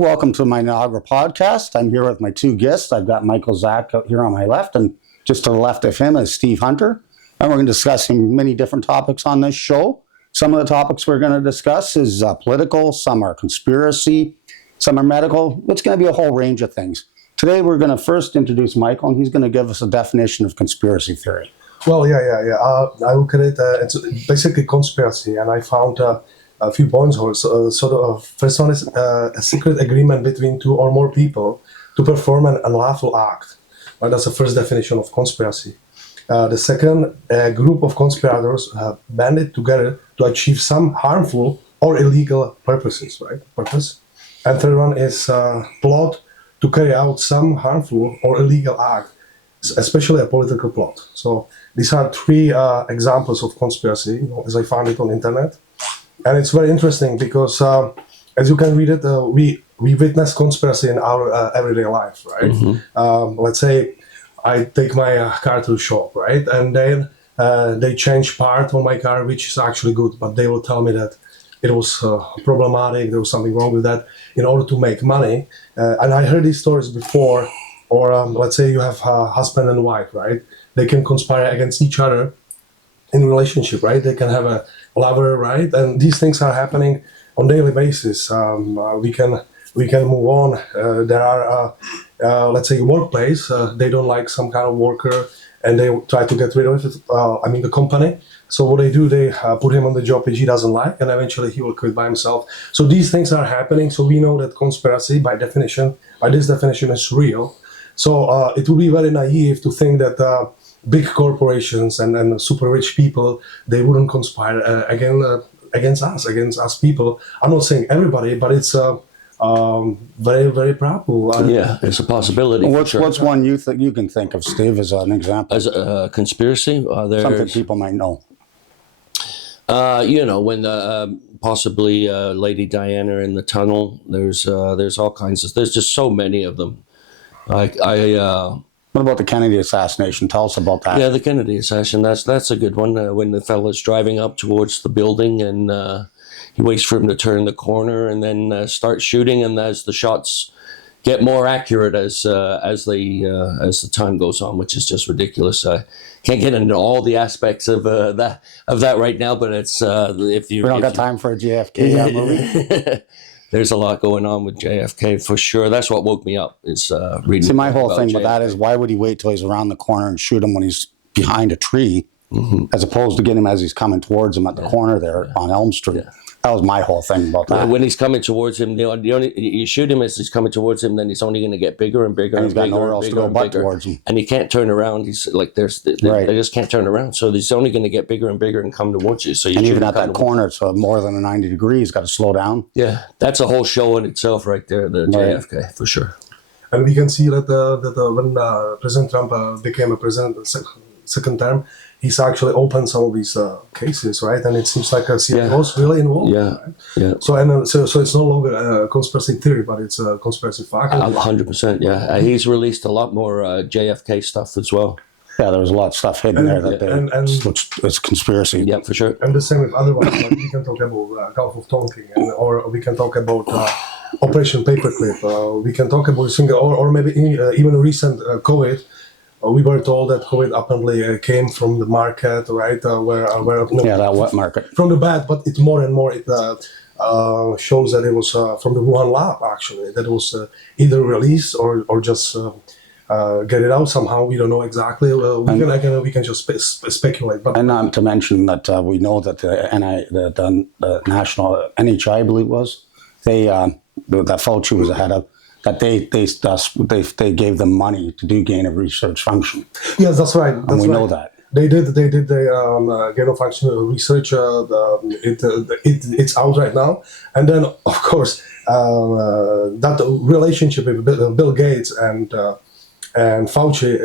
welcome to my inaugural podcast. I'm here with my two guests. I've got Michael Zak out here on my left, and just to the left of him is Steve Hunter. And we're going to discuss many different topics on this show. Some of the topics we're going to discuss is political, some are conspiracy, some are medical. It's going to be a whole range of things. Today we're going to first introduce Michael, and he's going to give us a definition of conspiracy theory. Well, I look at it, it's basically conspiracy, and I found a few points. First one is a secret agreement between two or more people to perform an unlawful act. Right, that's the first definition of conspiracy. The second, a group of conspirators banded together to achieve some harmful or illegal purposes, right? And third one is plot to carry out some harmful or illegal act, especially a political plot. So these are three examples of conspiracy, as I found it on the internet. And it's very interesting because, as you can read it, we witness conspiracy in our everyday life, right? Mm-hmm. Let's say I take my car to the shop, right? And then they change part on my car, which is actually good, but they will tell me that it was problematic, there was something wrong with that, in order to make money. And I heard these stories before, or let's say you have a husband and wife, right? They can conspire against each other in a relationship, right? They can have a lover, right? And these things are happening on daily basis. We can move on. There are, let's say, workplace. They don't like some kind of worker, and they try to get rid of it. The company. So what they do, they put him on the job which he doesn't like, and eventually he will quit by himself. So these things are happening. So we know that conspiracy, by this definition, is real. So it would be very naive to think that big corporations and super rich people, they wouldn't conspire against us people. I'm not saying everybody, but it's very, very probable. It's a possibility. What's one you can think of, Steve, as an example? As a conspiracy? Something people might know. When possibly Lady Diana in the tunnel, there's all kinds of, there's just so many of them. What about the Kennedy assassination? Tell us about that. Yeah, the Kennedy assassination, that's a good one. When the fellow's driving up towards the building and he waits for him to turn the corner and then start shooting, and as the shots get more accurate as the time goes on, which is just ridiculous. I can't get into all the aspects of that right now, but it's we don't got time for a JFK movie. There's a lot going on with JFK for sure. That's what woke me up, is reading. See, my whole thing with that is, why would he wait till he's around the corner and shoot him when he's behind a tree, as opposed to getting him as he's coming towards him at the corner there on Elm Street? Yeah. That was my whole thing about that. When he's coming towards him, you shoot him as he's coming towards him, then he's only going to get bigger and bigger, and he's got nowhere else to go but towards him. And he can't turn around. He's like, they just can't turn around. So he's only going to get bigger and bigger and come towards you. So even at that corner, it's more than a 90 degrees. Got to slow down. Yeah, that's a whole show in itself, right there. The JFK for sure. And we can see that when President Trump became a president second term, he's actually opened some of these cases, right? And it seems like CIA was really involved. Yeah, right? Yeah. So it's no longer a conspiracy theory, but it's a conspiracy fact. 100%. Yeah, he's released a lot more JFK stuff as well. Yeah, there was a lot of stuff hidden there that it's conspiracy. Yeah, for sure. And the same with other ones. Like we can talk about Gulf of Tonkin, or we can talk about Operation Paperclip. We can talk about or maybe even recent COVID. We were told that COVID apparently came from the market, right? That wet market. From the bad, but it's more and more. It shows that it was from the Wuhan lab, actually. That it was either released or just get it out somehow. We don't know exactly. We can just speculate. But, and not to mention that we know that the national NHI, I believe it was, that Fauci was ahead of. That they gave them money to do gain of research function. Yes, that's right. And we know that. They did the gain of function research. It's out right now. And then, of course, that relationship with Bill Gates and Fauci,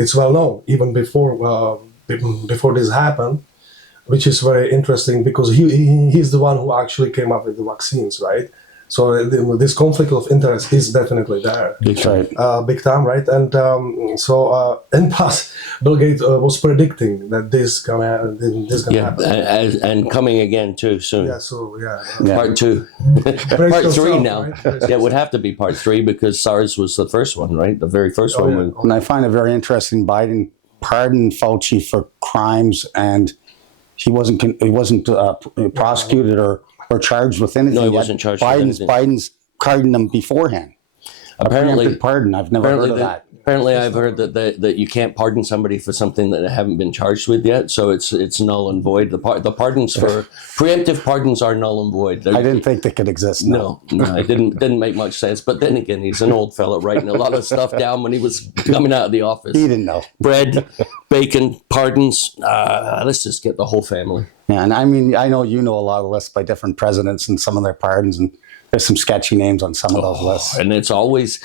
it's well known even before this happened, which is very interesting because he's the one who actually came up with the vaccines, right? So this conflict of interest is definitely there. That's right. Big time, right? And in past, Bill Gates was predicting that this gonna Yeah, happen. and coming again too soon. Yeah, so Yeah. Part 2. Brace Part 3 yourself, now. right? Brace Yeah, it would have to be part 3 because SARS was the first one, right? The very first one. yeah. when- And I find it very interesting. Biden pardoned Fauci for crimes, and he wasn't prosecuted or charged with anything. No, he yet. wasn't charged with anything. Biden's pardoned him beforehand. Apparently, Preemptive pardon. I've never heard of that. apparently, I've heard that you can't pardon somebody for something that they haven't been charged with yet. So it's null and void. The pardons for preemptive pardons are null and void. I didn't think they could exist. No, it didn't make much sense. But then again, he's an old fella writing a lot of stuff down when he was coming out of the office. He didn't know. Bread, bacon, pardons. Let's just get the whole family. Yeah, and I mean, I know you know a lot of lists by different presidents and some of their pardons, and there's some sketchy names on some of those lists. And it's always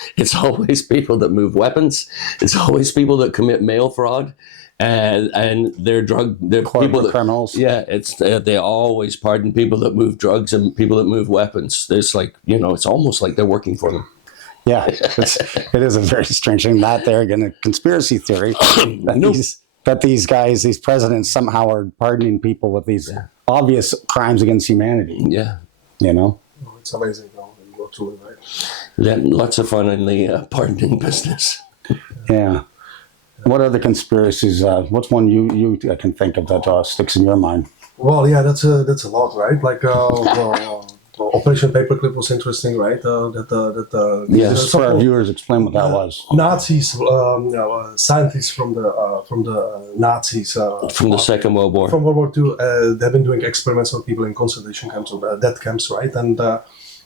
people that move weapons. It's always people that commit mail fraud, and they're people that criminals. Yeah, it's they always pardon people that move drugs and people that move weapons. There's like it's almost like they're working for them. Yeah, it is a very strange thing. That there again, a conspiracy theory that these guys, these presidents, somehow are pardoning people with these obvious crimes against humanity. Yeah, It's amazing how you go through it, right? yeah, lots of fun in the pardoning business. Yeah. What other conspiracies? What's one you can think of that sticks in your mind? Well, yeah, that's a lot, right? Like Operation Paperclip was interesting, right? Yeah. Just for our viewers, explain what that was. Nazis, scientists from the Nazis From the Second World War. from World War II, they've been doing experiments on people in concentration camps or death camps, right? And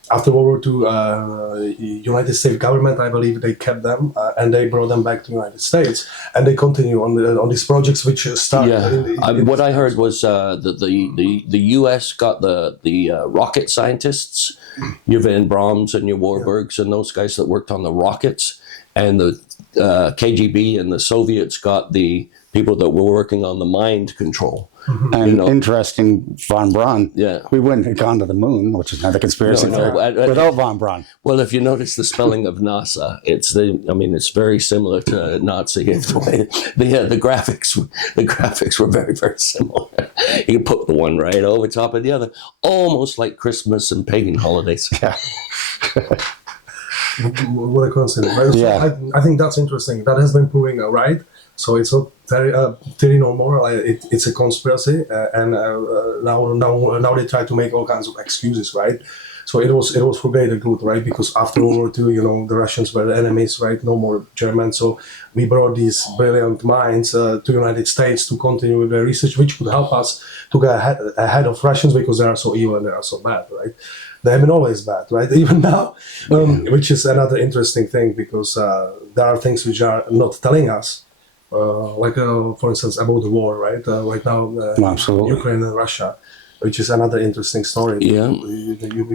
after World War II, United States government, I believe, they kept them and they brought them back to the United States, and they continue on these projects which started. Yeah, what I heard was that the U.S. got the rocket scientists, your Van Brahms and your Warburgs and those guys that worked on the rockets, and the KGB and the Soviets got the people that were working on the mind control. And interesting, von Braun. Yeah. We wouldn't have gone to the moon, which is another conspiracy No, theory, without von Braun. Well, if you notice the spelling of NASA, it's very similar to Nazi. The graphics were very, very similar. You put the one right over top of the other, almost like Christmas and pagan holidays. Yeah. What a coincidence, right? Yeah. So I think that's interesting. That has been proving right. So it's not theory no more. It's a conspiracy, and now they try to make all kinds of excuses, right? So it was for greater good, right? Because after World War II, the Russians were the enemies, right? No more Germans. So we brought these brilliant minds to the United States to continue with their research, which would help us to get ahead of Russians because they are so evil and they are so bad, right? They have been always bad, right? Even now, which is another interesting thing because there are things which are not telling us. For instance, about the war, right? Right now, Absolutely. Ukraine and Russia, which is another interesting story. Yeah.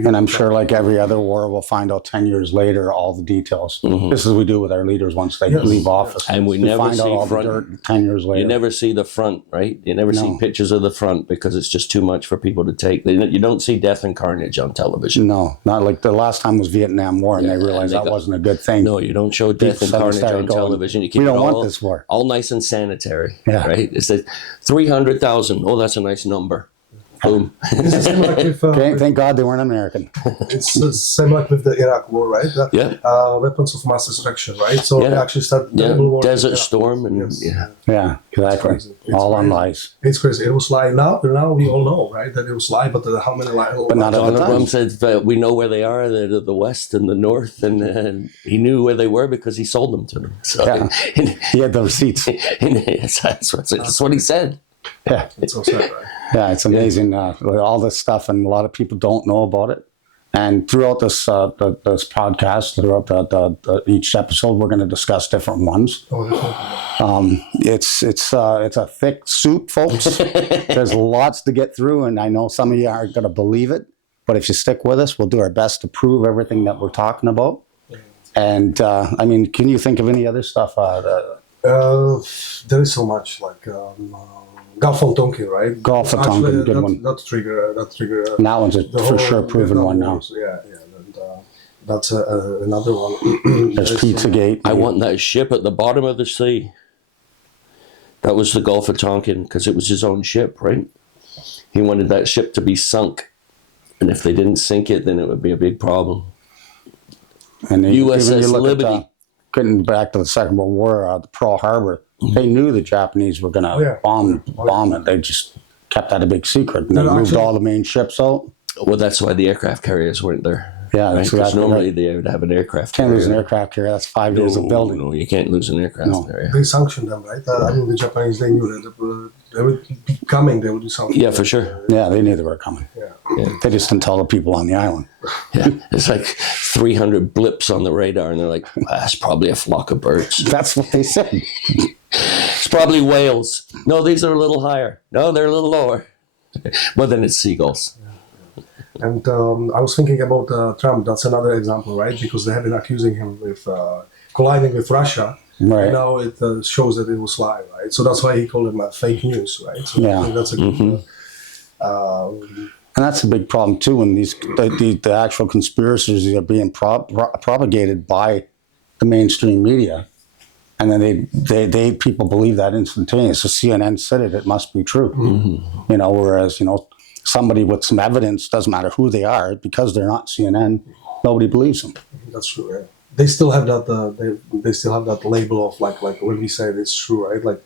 And I'm sure, like every other war, we'll find out 10 years later all the details. Just as we do with our leaders once they Yes. leave office. And we never find out see all front- the dirt 10 years later. You never see the front, right? You never see No. pictures of the front because it's just too much for people to take. You don't see death and carnage on television. No, not like the last time was Vietnam War, and they realized they that got- wasn't a good thing. No, you don't show death and People carnage started on going, television. You keep "We don't it want all, this war." all nice and sanitary, Yeah. right? It says 300,000. Oh, that's a nice number. Boom. It's the same like with, Thank God they weren't American. it's the same like with the Iraq war, right? Yeah. Weapons of mass destruction, right? So they Yeah. actually started Yeah, terrible war. Desert Yeah. Storm, and Yes. yeah, Yeah, exactly. crazy. It's All on crazy. lies. It's crazy. It was lie. Now we all know, right, that it was lie. But how many lies? But not at the Donald time. Trump said we know where they are. They're to the west and the north, and he knew where they were because he sold them to them. So Yeah. He had the receipts. that's what he said. Yeah, It's so sad, right? yeah, it's amazing. All this stuff, and a lot of people don't know about it. And throughout this this podcast, throughout each episode, we're going to discuss different ones. Oh, definitely. It's a thick soup, folks. There's lots to get through, and I know some of you aren't going to believe it, but if you stick with us, we'll do our best to prove everything that we're talking about. And I mean, can you think of any other stuff? There is so much like Gulf of Tonkin, right? Gulf of Actually, Tonkin, good that, one. That trigger. That one's a the for whole sure proven Vietnam one now. Wars, yeah. And, That's another one. There's Pizzagate. I want that ship at the bottom of the sea. That was the Gulf of Tonkin because it was his own ship, right? He wanted that ship to be sunk. And if they didn't sink it, then it would be a big problem. And USS Liberty. Getting back to the Second World War, the Pearl Harbor, they knew the Japanese were going to bomb it. They just kept that a big secret. And they moved all the main ships out. Well, that's why the aircraft carriers weren't there. Yeah, right? that's Because exactly normally right. they would have an aircraft Can't carrier. lose an aircraft carrier. That's 5 days of building. No, you can't lose an aircraft carrier. They sanctioned them, right? I mean, the Japanese, they knew that they would be coming. They would do something. Yeah, for sure. Yeah, they knew they were coming. Yeah. They just didn't tell the people on the island. Yeah, it's like 300 blips on the radar, and they're like, that's probably a flock of birds. That's what they said. It's probably whales. No, these are a little higher. No, they're a little lower. But then it's seagulls. And I was thinking about Trump. That's another example, right? Because they have been accusing him with colliding with Russia. Right. And now it shows that it was live, right? So that's why he called him fake news, right? So Yeah. I think that's a good. And that's a big problem too when the actual conspiracies are being propagated by the mainstream media, and then they people believe that instantaneously. So CNN said it must be true. You know, whereas somebody with some evidence, doesn't matter who they are, because they're not CNN, nobody believes them. That's true. Yeah. They still have that. They still have that label of like when we say it's true, right? Like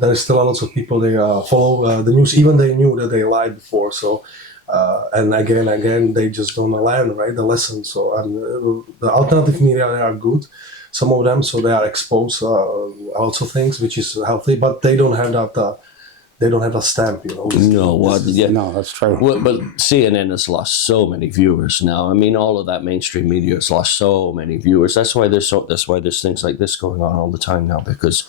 there is still a lot of people they follow the news, even they knew that they lied before. So and again, they just don't learn, right? The lesson. So the alternative media, they are good, some of them. So they are exposed also things which is healthy, but they don't have that. They don't have a stamp, No, what? Yeah. No, that's true. Well, but CNN has lost so many viewers now. I mean, all of that mainstream media has lost so many viewers. That's why there's things like this going on all the time now, because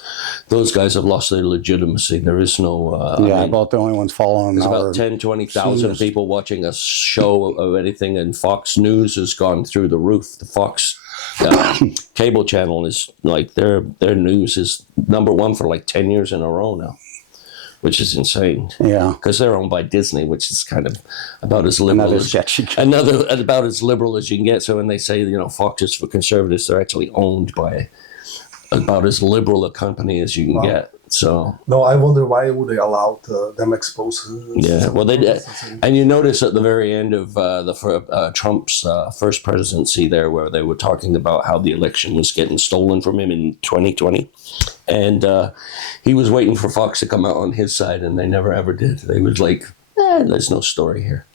those guys have lost their legitimacy. There is no. About the only ones following There's now about are 10, 20,000 seniors. people watching a show of anything, and Fox News has gone through the roof. The Fox cable channel is like their news is number one for like 10 years in a row now, which is insane. Yeah. Because they're owned by Disney, which is kind of about as liberal Another as sketchy. about as liberal as you can get. So when they say Fox is for conservatives, they're actually owned by about as liberal a company as you can get. So No, I wonder why would they allow them expose? yeah, well they did, and you notice at the very end of Trump's first presidency there, where they were talking about how the election was getting stolen from him in 2020, and he was waiting for Fox to come out on his side, and they never ever did. They was like, "There's no story here,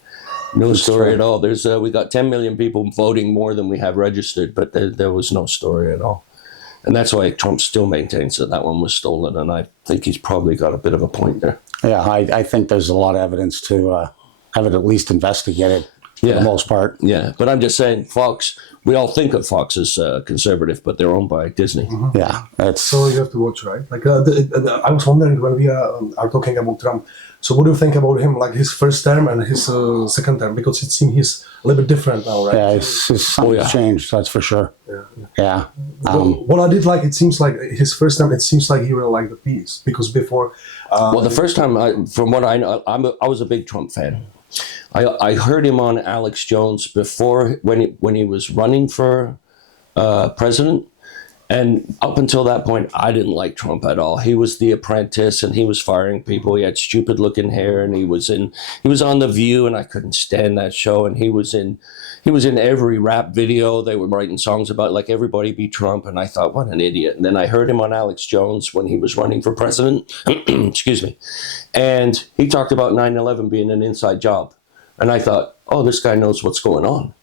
no story at all." There's we got 10 million people voting more than we have registered, but there was no story at all. And that's why Trump still maintains that one was stolen, and I think he's probably got a bit of a point there. Yeah, I think there's a lot of evidence to have it at least investigated for the most part. Yeah, but I'm just saying, Fox, we all think of Fox as conservative, but they're owned by Disney. Yeah, that's So you have to watch, right? Like I was wondering when we are talking about Trump. So what do you think about him, like his first term and his second term? Because it seems he's a little bit different now, right? something's changed. That's for sure. Yeah. What I did like, it seems like his first time, it seems like he really liked the peace, because before. Well, the first time, from what I know, I was a big Trump fan. I heard him on Alex Jones before when he was running for president. And up until that point, I didn't like Trump at all. He was the apprentice, and he was firing people. He had stupid looking hair, and he was on The View, and I couldn't stand that show. And he was in every rap video. They were writing songs about like everybody be Trump, and I thought, what an idiot. And then I heard him on Alex Jones when he was running for president. Excuse me, and he talked about 9/11 being an inside job, and I thought, oh, this guy knows what's going on.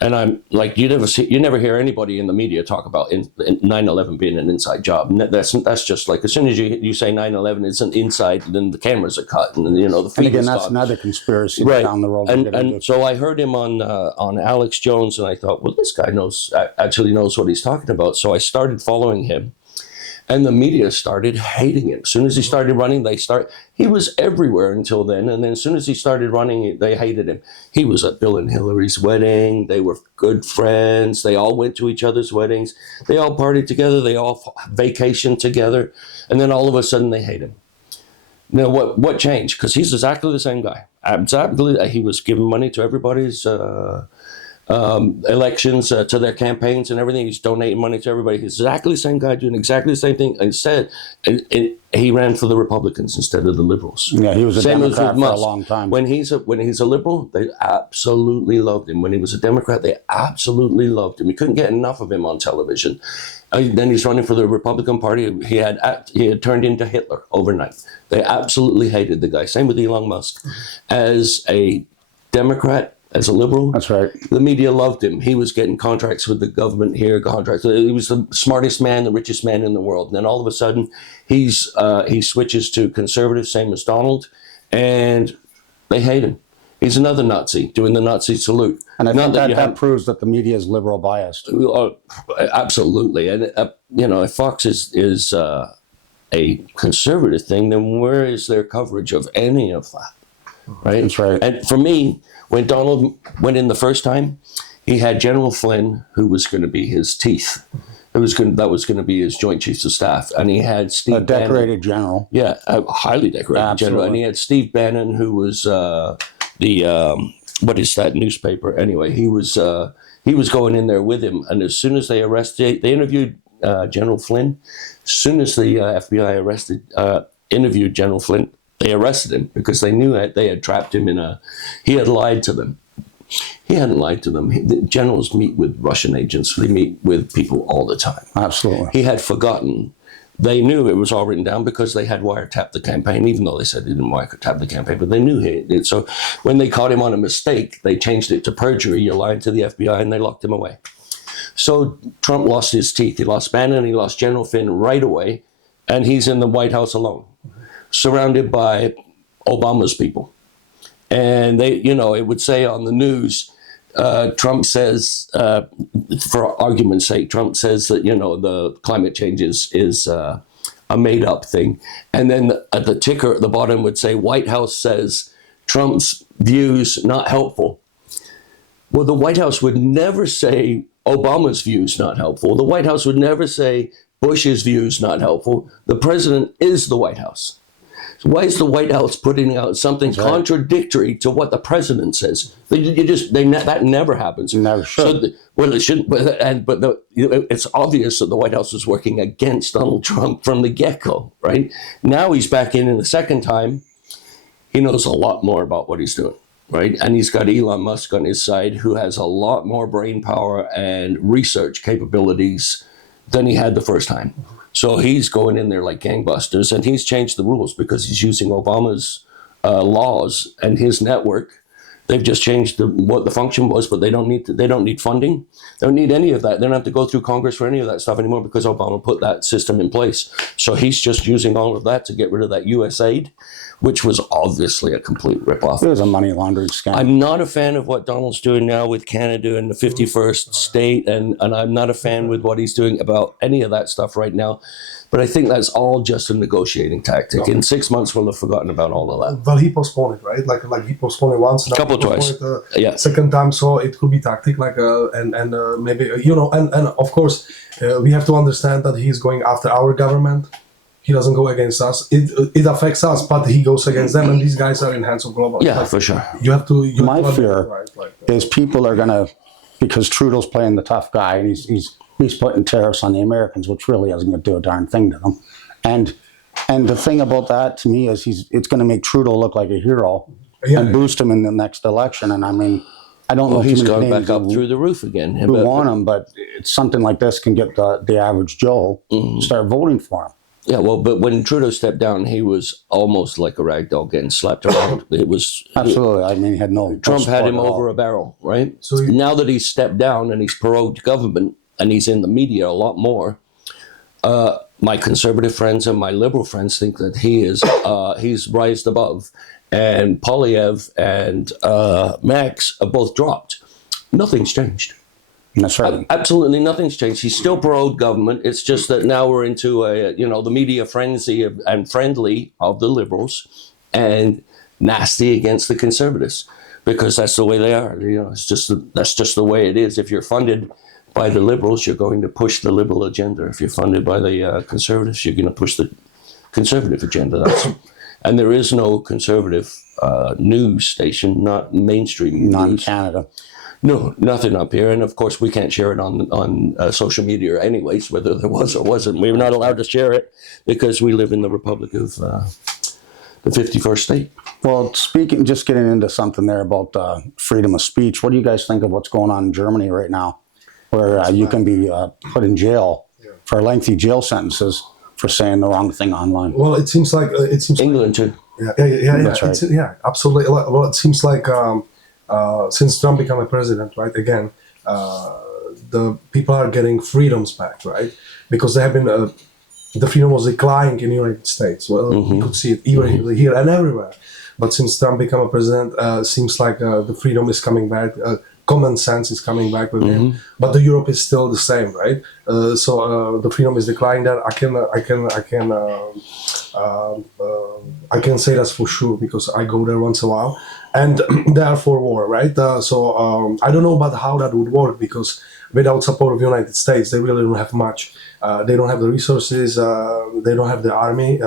And I'm like, you never hear anybody in the media talk about 9/11 being an inside job. And that's just like, as soon as you say 9/11 isn't inside, then the cameras are cut, and the feed And again, is that's stopped. another conspiracy Right. down the road. And so I heard him on Alex Jones, and I thought, well, this guy actually knows what he's talking about. So I started following him. And the media started hating him. As soon as he started running, he was everywhere until then. And then as soon as he started running, they hated him. He was at Bill and Hillary's wedding. They were good friends. They all went to each other's weddings. They all partied together. They all vacationed together. And then all of a sudden they hate him. Now, what changed? Because he's exactly the same guy. Exactly. He was giving money to everybody's elections to their campaigns and everything. He's donating money to everybody. He's exactly the same guy doing exactly the same thing. Instead, he ran for the Republicans instead of the Liberals. Yeah, he was a Same as Democrat with for a Musk. long time. When he's a liberal, they absolutely loved him. When he was a Democrat, they absolutely loved him. You couldn't get enough of him on television. Then he's running for the Republican Party. He had turned into Hitler overnight. They absolutely hated the guy. Same with Elon Musk. As a Democrat, as a liberal, That's right. the media loved him. He was getting contracts with the government here, contracts. He was the smartest man, the richest man in the world. And then all of a sudden, he switches to conservative, same as Donald, and they hate him. He's another Nazi doing the Nazi salute. And I Not think you that have- proves that the media is liberal biased. Absolutely, and if Fox is a conservative thing, then where is their coverage of any of that? Right. That's right. And for me, when Donald went in the first time, he had General Flynn, who was going to be his teeth. That was going to be his Joint Chiefs of Staff, and he had Steve A decorated general. Bannon. Yeah, a highly decorated general, and he had Steve Bannon, who was what is that newspaper? Anyway, he was going in there with him, and as soon as they interviewed General Flynn. As soon as the FBI interviewed General Flynn, they arrested him because they knew that they had trapped him he had lied to them. He hadn't lied to them. The generals meet with Russian agents. They meet with people all the time. Absolutely. He had forgotten. They knew it was all written down because they had wiretapped the campaign, even though they said they didn't wiretap the campaign, but they knew he did. So when they caught him on a mistake, they changed it to perjury. You're lying to the FBI, and they locked him away. So Trump lost his teeth. He lost Bannon, he lost General Flynn right away, and he's in the White House alone, surrounded by Obama's people. And it would say on the news, Trump says, for argument's sake, Trump says that, the climate change is a made up thing. And then at the ticker at the bottom would say, White House says Trump's views not helpful. Well, the White House would never say Obama's views not helpful. The White House would never say Bush's views not helpful. The president is the White House. So why is the White House putting out something contradictory to what the president says? That never happens. You never should. It shouldn't. It's obvious that the White House was working against Donald Trump from the get-go, right? Now he's back in the second time. He knows a lot more about what he's doing, right? And he's got Elon Musk on his side, who has a lot more brain power and research capabilities than he had the first time. So he's going in there like gangbusters, and he's changed the rules because he's using Obama's laws and his network. They've just changed what the function was, but they don't need funding. They don't need any of that. They don't have to go through Congress for any of that stuff anymore because Obama put that system in place. So he's just using all of that to get rid of that U.S. aid, which was obviously a complete ripoff. It was a money laundering scam. I'm not a fan of what Donald's doing now with Canada and the 51st state, and I'm not a fan with what he's doing about any of that stuff right now. But I think that's all just a negotiating tactic. In 6 months, we'll have forgotten about all of that. Well, he postponed it, right? Like he postponed it once, Couple twice. Yeah. Second time, so it could be tactic, and maybe and of course we have to understand that he's going after our government. He doesn't go against us. It affects us, but he goes against them, and these guys are in hands of global. Yeah, for sure. You have to. My fear is people are going to, because Trudeau's playing the tough guy, and he's putting tariffs on the Americans, which really isn't going to do a darn thing to them. And the thing about that to me is it's going to make Trudeau look like a hero and boost him in the next election. And I mean, I don't know He's too many gone names back up through the roof again. who want him, but it's something like this can get the average Joe to start voting for him. Yeah, well, but when Trudeau stepped down, he was almost like a rag doll getting slapped around. It was Absolutely. I mean, he had no Trump had support him at all. over a barrel, right? So now that he's stepped down and he's prorogued government and he's in the media a lot more, my conservative friends and my liberal friends think that he's rised above, and Polyev and Max have both dropped. Nothing's changed. That's right. Absolutely nothing's changed. He's still pro-government. It's just that now we're into the media frenzy and friendly of the liberals and nasty against the conservatives, because that's the way they are. That's just the way it is. If you're funded by the liberals, you're going to push the liberal agenda. If you're funded by the conservatives, you're going to push the conservative agenda. And there is no conservative news station, not mainstream Not in news. Canada. No, nothing up here, and of course we can't share it on social media, anyways. Whether there was or wasn't, we were not allowed to share it because we live in the Republic of the 51st state. Well, speaking, just getting into something there about freedom of speech, what do you guys think of what's going on in Germany right now, where you can be put in jail for lengthy jail sentences for saying the wrong thing online? Well, it seems like England too. Yeah. That's right. Yeah, absolutely. Well, it seems like since Trump became a president, right? Again, the people are getting freedoms back, right? Because they have been the freedom was declining in the United States. Well, you could see it even here and everywhere. But since Trump became a president, seems like the freedom is coming back. Common sense is coming back with him, but the Europe is still the same, right? So the freedom is declining there. I can say that's for sure because I go there once a while, and they are for war, right? So I don't know about how that would work because without support of the United States, they really don't have much. They don't have the resources. They don't have the army.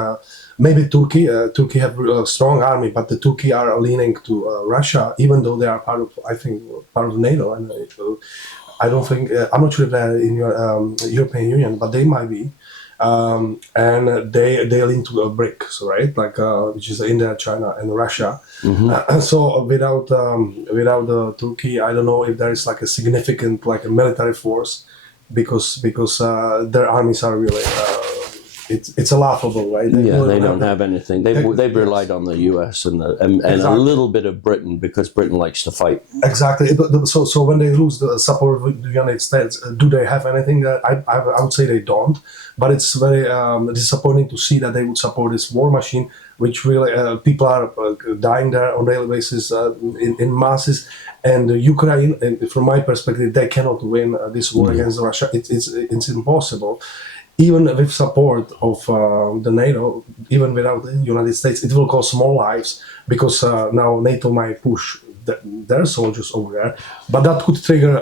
Maybe Turkey. Turkey have a strong army, but the Turkey are leaning to Russia, even though they are part of, I think, part of NATO. And I don't think I'm not sure if they're in your European Union, but they might be. And they lean to BRICS, right? Like which is India, China, and Russia. So without Turkey, I don't know if there is like a significant like a military force because their armies are really. It's laughable, right? They don't have anything. They've relied on the U.S. and a little bit of Britain because Britain likes to fight. Exactly. So when they lose the support of the United States, do they have anything? I would say they don't. But it's very disappointing to see that they would support this war machine, which really people are dying there on a daily basis in masses. And Ukraine, and from my perspective, they cannot win this war against Russia. It's impossible. Even with support of the NATO, even without the United States, it will cost more lives because now NATO might push their soldiers over there. But that could trigger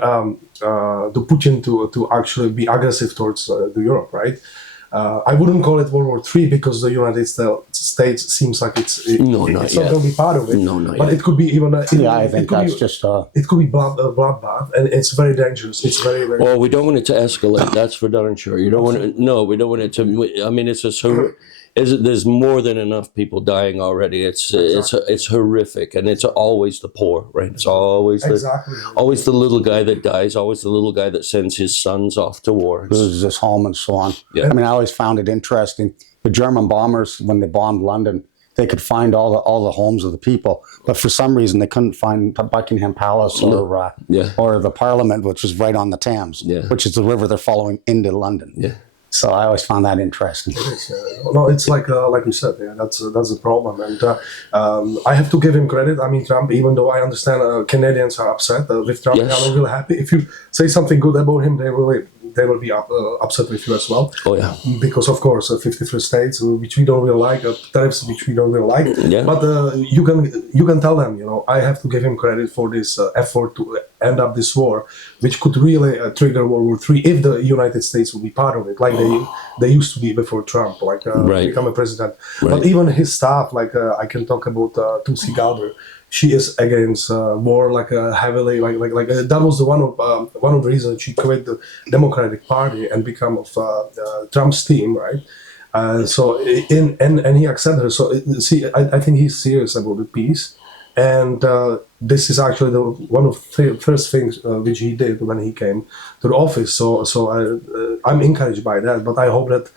the Putin to actually be aggressive towards the Europe, right? I wouldn't call it World War III because the United States seems like it's not going to be part of it. No, not but yet. it could be even. I think that's just. It could be bloodbath, and it's very dangerous. It's very, very. Well, we don't want it to escalate. That's for darn sure. You don't want it. No, we don't want it to. I mean, it's just there's more than enough people dying already. It's horrific, and it's always the poor, right? It's always always the little guy that dies, always the little guy that sends his sons off to war. This home and so on. Yeah. I mean, I always found it interesting. The German bombers, when they bombed London, they could find all the homes of the people, but for some reason they couldn't find Buckingham Palace or the Parliament, which was right on the Thames, which is the river they're following into London. Yeah. So I always found that interesting. No, it's like you said, that's the problem, and I have to give him credit. I mean, Trump, even though I understand Canadians are upset with Trump, they are not really happy. If you say something good about him, they will be upset with you as well. Oh yeah, because of course 53 states which we don't really like, tariffs which we don't really like. Yeah. But you can tell them, I have to give him credit for this effort to end up this war, which could really trigger World War III if the United States will be part of it, like they used to be before Trump, become a president. Right. But even his staff, I can talk about Tulsi Gabbard. She is against war, heavily, that was one of the reasons she quit the Democratic Party and become of Trump's team, right? And he accepted her. So I think he's serious about the peace, and this is actually one of the first things which he did when he came to the office. So I'm encouraged by that, but I hope that.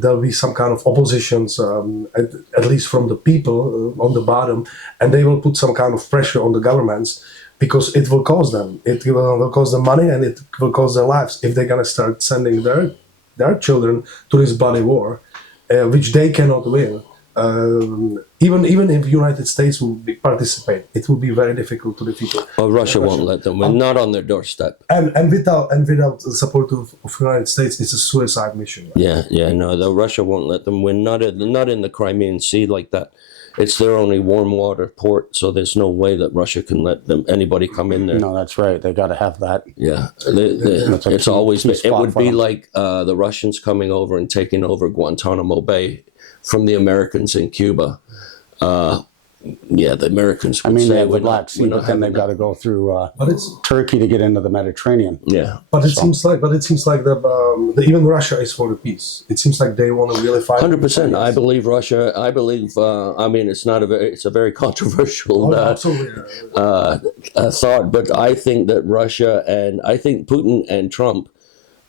There'll be some kind of oppositions, at least from the people on the bottom, and they will put some kind of pressure on the governments because it will cost them. It will cost them money and it will cost their lives if they're gonna start sending their children to this bloody war, which they cannot win. Even if the United States will participate, it will be very difficult to defeat it. Well, Russia won't let them win, not on their doorstep. And without the support of the United States, it's a suicide mission. Right? No, Russia won't let them win. Not in the Crimean Sea like that. It's their only warm water port, so there's no way that Russia can let anybody come in there. No, that's right. They got to have that. Yeah, it's always been. It would be like the Russians coming over and taking over Guantanamo Bay from the Americans in Cuba. Yeah, the Americans I would mean, say they have the we're Black not, Sea, we're but not then they've having got that. to go through But it's Turkey to get into the Mediterranean. Yeah. but it seems like the even Russia is for the peace. It seems like they want to really fight. 100%. I believe Russia. I believe. I mean, it's not a very. It's a very controversial Oh, absolutely. thought, but I think that Russia and I think Putin and Trump,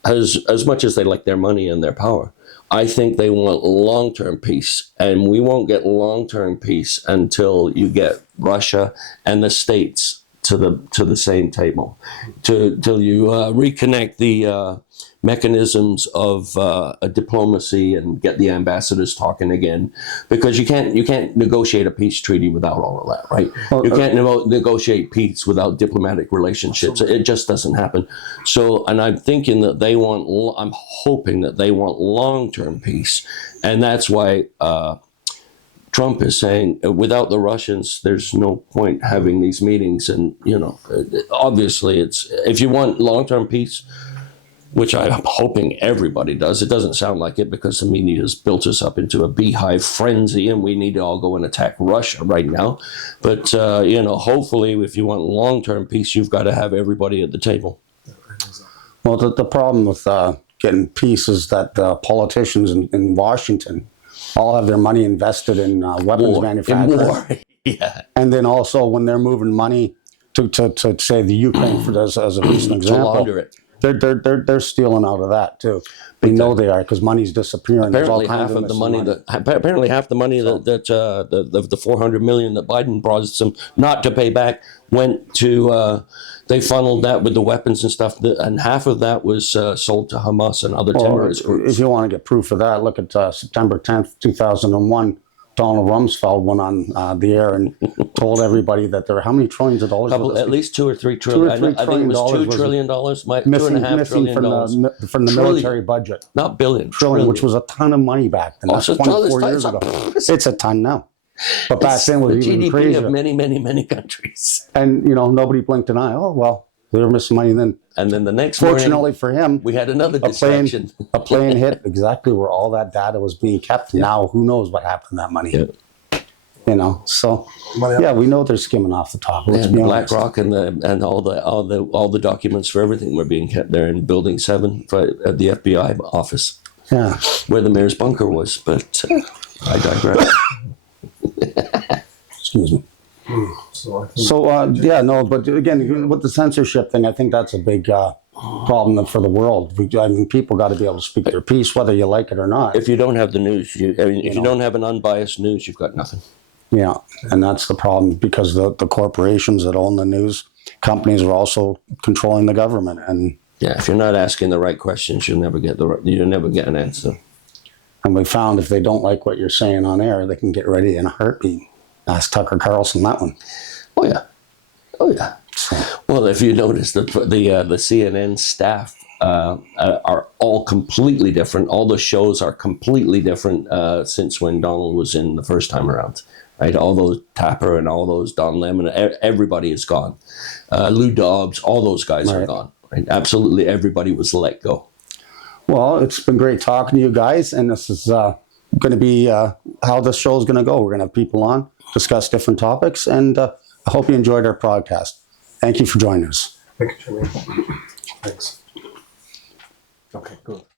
as much as they like their money and their power, I think they want long-term peace, and we won't get long-term peace until you get Russia and the states to the same table, till you reconnect the mechanisms of diplomacy and get the ambassadors talking again, because you can't negotiate a peace treaty without all of that, right? You can't negotiate peace without diplomatic relationships. It just doesn't happen. So, and I'm thinking that I'm hoping that they want long-term peace, and that's why Trump is saying without the Russians, there's no point having these meetings. And obviously, it's if you want long-term peace, which I'm hoping everybody does. It doesn't sound like it because the media has built us up into a beehive frenzy and we need to all go and attack Russia right now. But, hopefully if you want long-term peace, you've got to have everybody at the table. Well, the problem with getting peace is that the politicians in Washington all have their money invested in weapons manufacturing. War. Yeah. And then also when they're moving money to say the Ukraine for this as a recent To example, launder it. they're stealing out of that too. They know they are because money's disappearing. There's all Apparently kinds half of the missing money apparently half the money that the 400 million that Biden promised them not to pay back went to they funneled that with the weapons and stuff, and half of that was sold to Hamas and other terrorist groups. If you want to get proof of that, look at September 10th, 2001. Donald Rumsfeld went on the air and told everybody that there are how many trillions of dollars? At least 2 or 3 trillion. I think it was $2 trillion. Missing from the military budget. Not billion. Trillion, which was a ton of money back then. That's so 24 years ago. It's a ton now. But back then it was the even GDP crazier. of many, many, many countries. And, nobody blinked an eye. Oh, well, they were missing money then. And then the next Fortunately morning, for him, we had another a distraction. plane hit exactly where all that data was being kept. Yeah. Now, who knows what happened to that money? Yeah. So yeah, we know they're skimming off the top. Let's be honest. BlackRock and all the documents for everything were being kept there in Building 7 at the FBI office. Yeah, where the mayor's bunker was. But I digress. Excuse me. But again, with the censorship thing, I think that's a big problem for the world. People got to be able to speak their piece, whether you like it or not. If you don't have the news, if you don't have an unbiased news, you've got nothing. Yeah, and that's the problem because the corporations that own the news companies are also controlling the government. And yeah, if you're not asking the right questions, you'll never get an answer. And we found if they don't like what you're saying on air, they can get ready in a heartbeat. Ask Tucker Carlson that one. Oh yeah. So. Well, if you notice that the CNN staff are all completely different. All the shows are completely different since when Donald was in the first time around. Right, all those Tapper and all those Don Lemon, everybody is gone. Lou Dobbs, all those guys are gone. Right, absolutely everybody was let go. Well, it's been great talking to you guys, and this is going to be how this show is going to go. We're going to have people on, discuss different topics, and I hope you enjoyed our podcast. Thank you for joining us. Thank you, Jimmy. Thanks. Okay, good.